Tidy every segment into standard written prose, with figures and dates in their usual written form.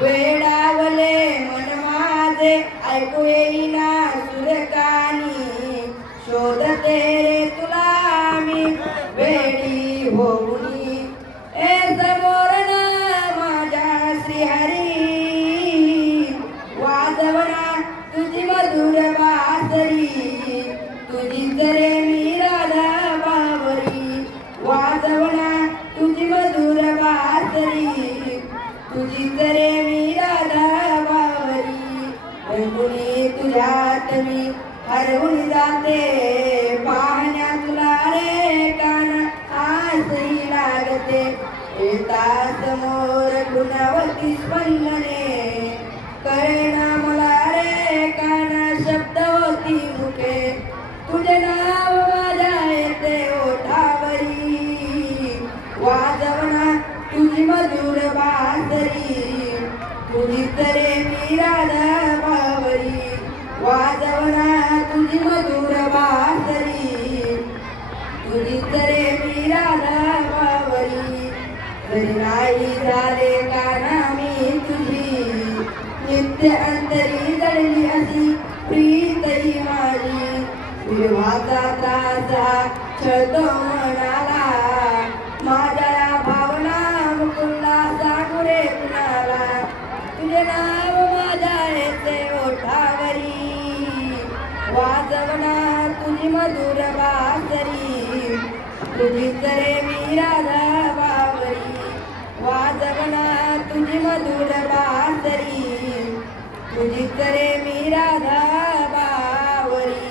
वेडावले मन माझे ऐकू येईना सुरकानी शोधते रे तुला मी वेडी होऊनी ए समोर ना माझ्या श्रीहरी वाजवना तुझी मधुर बासरी तुझीच रे मी राधा बावरी वाजवना तुझी मधुर बासरी तुझीच रे मी राधा बावरी रंगुनी तुझ्यात मी हरवून जाते पाहण्या तुला रे कान आसही लागते येता समोर गुणवती स्पंदने कळेना मला रे कान शब्द होती मुखे तुझे नाव माझ्या येते ओठावरी वाजवना तुझी मधुर बासरी तुझीच रे मी राधा बावरी वाजवना तुझी मधुर बासरी तुझीच रे मी राधा बावरी घरी नाही झाले काना मी तुझी नित्य अंतरी जळली अशी प्रीतही माझी विरवाचा त्रासा छळतो मनाला माझ्या भावना मुकुंदा सांगू रे कुणाला तुझे नाव माझ्या येते ओठावरी वाजवना तुझी मधुर बासरी तुझीच रे मी राधा बावरी वाजवना तुझी मधुर बासरी तुझीच रे मी राधा बावरी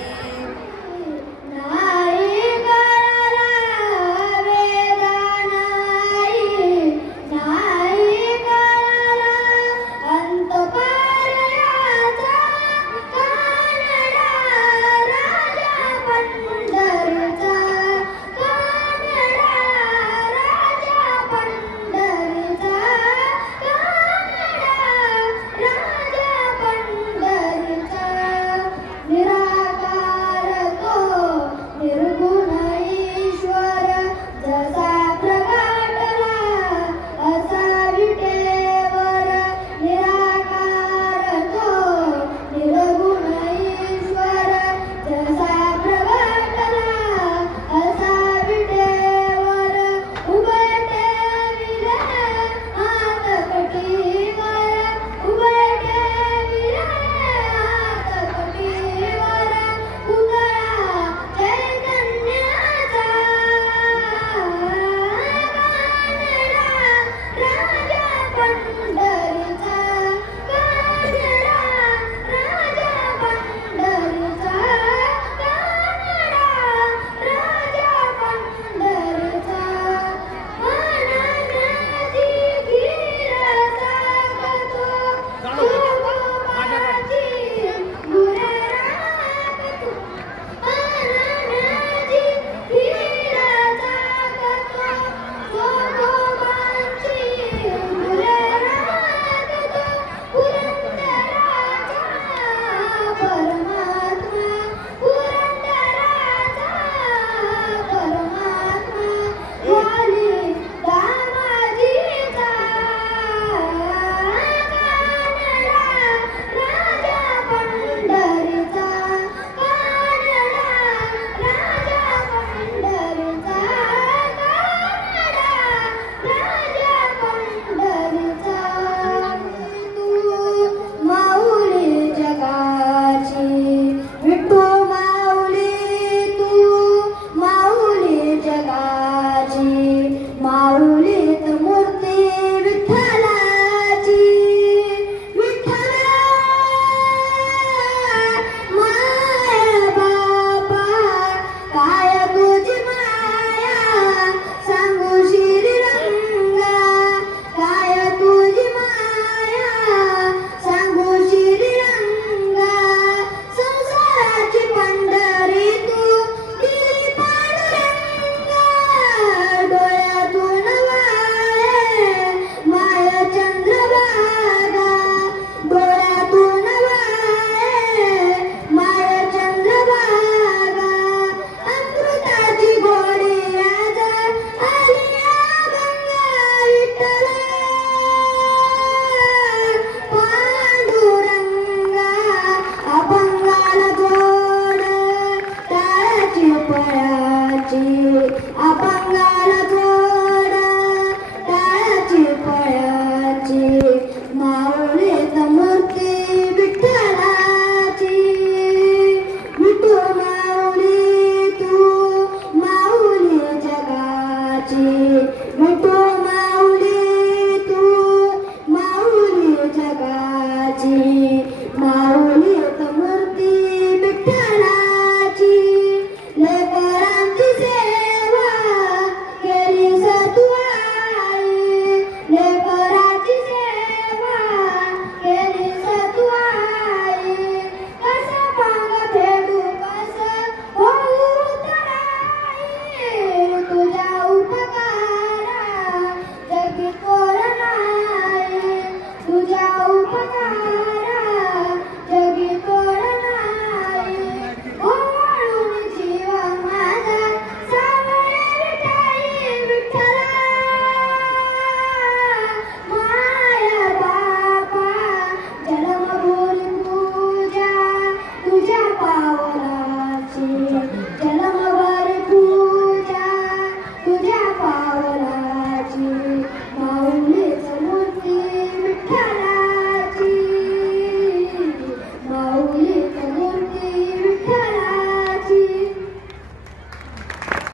कोण